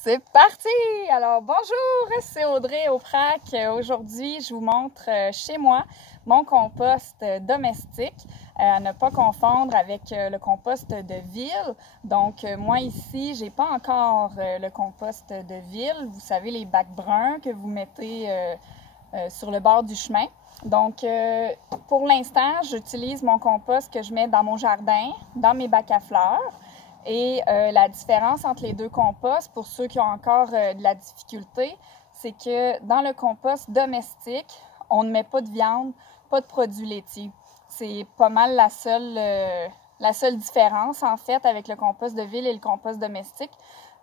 C'est parti! Alors bonjour, c'est Audrey Auprac. Aujourd'hui, je vous montre chez moi mon compost domestique, à ne pas confondre avec le compost de ville. Donc moi ici, j'ai pas encore le compost de ville. Vous savez, les bacs bruns que vous mettez sur le bord du chemin. Donc pour l'instant, j'utilise mon compost que je mets dans mon jardin, dans mes bacs à fleurs. Et la différence entre les deux composts, pour ceux qui ont encore de la difficulté, c'est que dans le compost domestique, on ne met pas de viande, pas de produits laitiers. C'est pas mal la seule différence, en fait, avec le compost de ville et le compost domestique.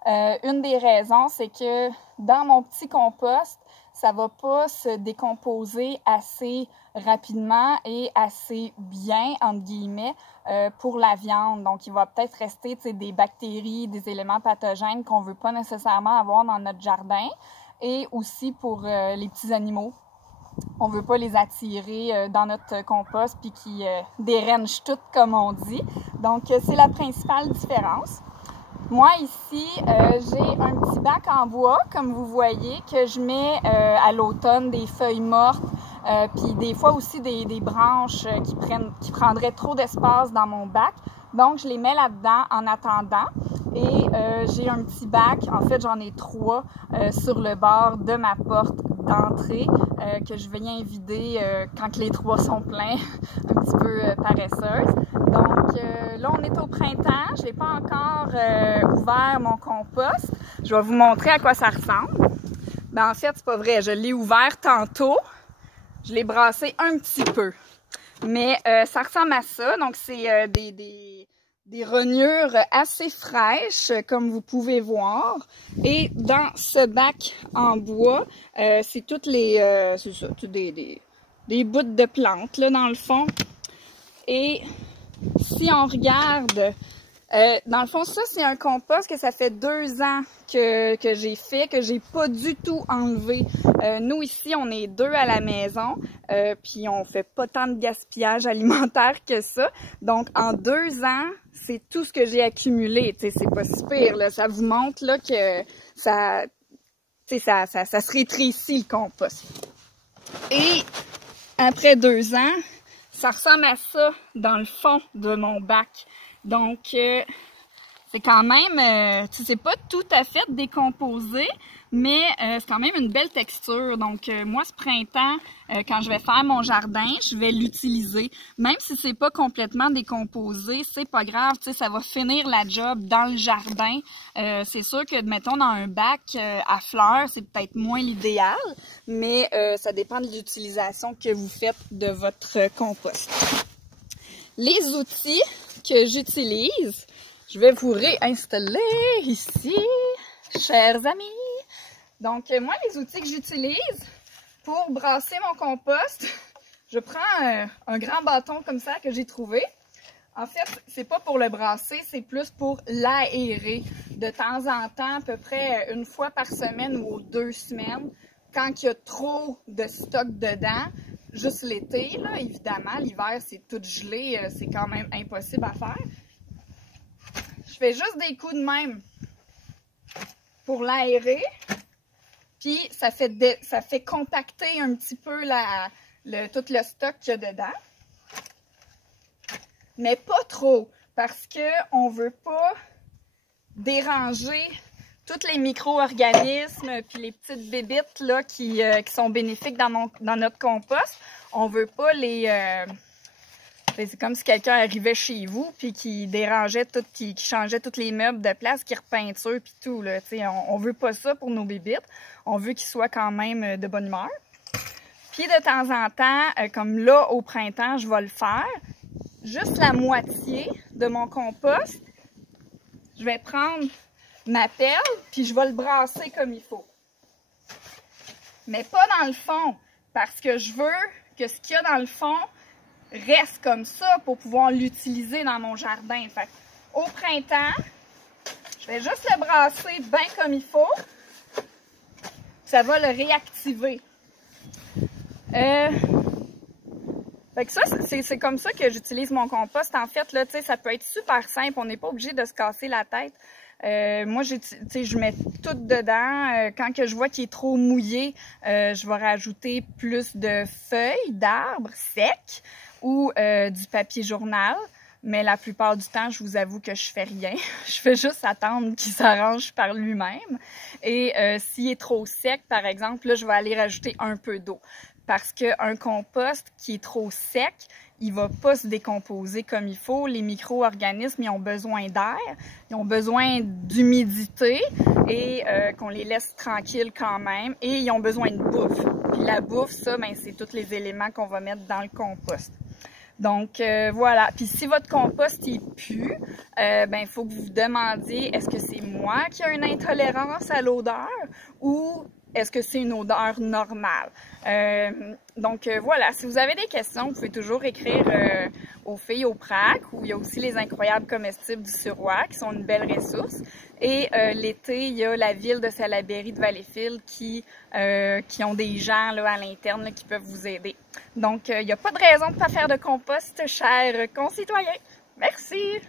Une des raisons, c'est que dans mon petit compost, ça va pas se décomposer assez rapidement et assez bien, entre guillemets, pour la viande. Donc, il va peut-être rester des bactéries, des éléments pathogènes qu'on veut pas nécessairement avoir dans notre jardin. Et aussi pour les petits animaux. On veut pas les attirer dans notre compost puis qui dérange tout, comme on dit. Donc, c'est la principale différence. Moi, ici, j'ai un petit bac en bois, comme vous voyez, que je mets à l'automne des feuilles mortes, puis des fois aussi des branches qui prendraient trop d'espace dans mon bac. Donc, je les mets là-dedans en attendant. Et j'ai un petit bac, en fait, j'en ai 3 sur le bord de ma porte d'entrée que je viens vider quand les 3 sont pleins, un petit peu paresseuse. Donc là, on est au printemps. Je n'ai pas encore ouvert mon compost. Je vais vous montrer à quoi ça ressemble. Ben, en fait, c'est pas vrai. Je l'ai ouvert tantôt. Je l'ai brassé un petit peu. Mais ça ressemble à ça. Donc, c'est des rognures assez fraîches, comme vous pouvez voir. Et dans ce bac en bois, c'est toutes les... c'est ça, des bouts de plantes, là, dans le fond. Et si on regarde, dans le fond, ça, c'est un compost que ça fait 2 ans que j'ai fait, que j'ai pas du tout enlevé. Nous, ici, on est 2 à la maison, puis on fait pas tant de gaspillage alimentaire que ça. Donc, en 2 ans, c'est tout ce que j'ai accumulé. Tu sais, c'est pas si pire, là. Ça vous montre, là, que ça se rétrécit, le compost. Et après 2 ans, ça ressemble à ça dans le fond de mon bac. Donc, c'est quand même, c'est pas tout à fait décomposé, mais c'est quand même une belle texture. Donc, moi, ce printemps, quand je vais faire mon jardin, je vais l'utiliser. Même si c'est pas complètement décomposé, c'est pas grave, tu sais, ça va finir la job dans le jardin. C'est sûr que, mettons, dans un bac à fleurs, c'est peut-être moins l'idéal, mais ça dépend de l'utilisation que vous faites de votre compost. Les outils que j'utilise, je vais vous réinstaller ici, chers amis. Donc, moi, les outils que j'utilise pour brasser mon compost, je prends un grand bâton comme ça que j'ai trouvé. En fait, c'est pas pour le brasser, c'est plus pour l'aérer. De temps en temps, à peu près 1 fois par semaine ou aux 2 semaines, quand il y a trop de stock dedans. Juste l'été, là, évidemment. L'hiver, c'est tout gelé, c'est quand même impossible à faire. Je fais juste des coups de même pour l'aérer. Puis, ça fait compacter un petit peu tout le stock qu'il y a dedans. Mais pas trop, parce qu'on ne veut pas déranger tous les micro-organismes puis les petites bébites là, qui sont bénéfiques dans notre compost. On veut pas les... c'est comme si quelqu'un arrivait chez vous puis qui dérangeait tout, qui changeait tous les meubles de place, qui repeinture puis tout. Là, on veut pas ça pour nos bébites. On veut qu'ils soient quand même de bonne humeur. Puis de temps en temps, comme là au printemps, je vais le faire. Juste la moitié de mon compost, je vais prendre ma pelle, puis je vais le brasser comme il faut. Mais pas dans le fond, parce que je veux que ce qu'il y a dans le fond reste comme ça pour pouvoir l'utiliser dans mon jardin. Fait au printemps, je vais juste le brasser bien comme il faut. Ça va le réactiver. Fait que ça, c'est comme ça que j'utilise mon compost. En fait, là, tu sais, ça peut être super simple. On n'est pas obligé de se casser la tête. Moi, je mets tout dedans. Quand que je vois qu'il est trop mouillé, je vais rajouter plus de feuilles d'arbres secs ou du papier journal. Mais la plupart du temps, je vous avoue que je fais rien. Je fais juste attendre qu'il s'arrange par lui-même. Et s'il est trop sec, par exemple, là, je vais aller rajouter un peu d'eau. Parce qu'un compost qui est trop sec, il va pas se décomposer comme il faut. Les micro-organismes, ils ont besoin d'air, ils ont besoin d'humidité et qu'on les laisse tranquilles quand même. Et ils ont besoin de bouffe. Puis la bouffe, ça, ben, c'est tous les éléments qu'on va mettre dans le compost. Donc, voilà. Puis si votre compost, il pue, ben, il faut que vous vous demandiez, est-ce que c'est moi qui ai une intolérance à l'odeur ou est-ce que c'est une odeur normale? Donc, voilà. Si vous avez des questions, vous pouvez toujours écrire aux filles au PRAC, où il y a aussi les incroyables comestibles du Suroît, qui sont une belle ressource. Et l'été, il y a la ville de Salaberry de Valleyfield qui ont des gens là, à l'interne là, qui peuvent vous aider. Donc, il n'y a pas de raison de ne pas faire de compost, chers concitoyens. Merci!